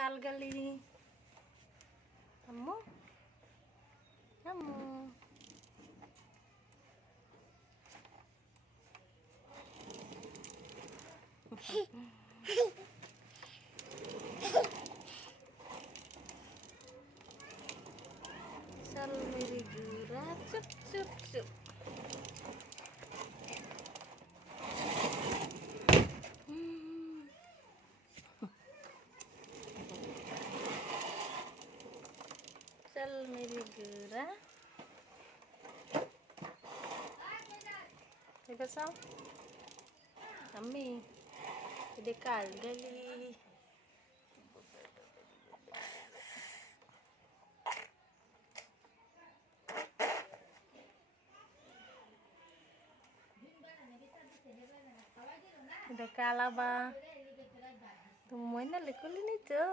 काल गली अम्मू अम्मू चल मेरी गुरा चुप चुप चुप चल मेरी गुरा Ikaw kami jadi gali udah kalah ba tumuin na likulin ito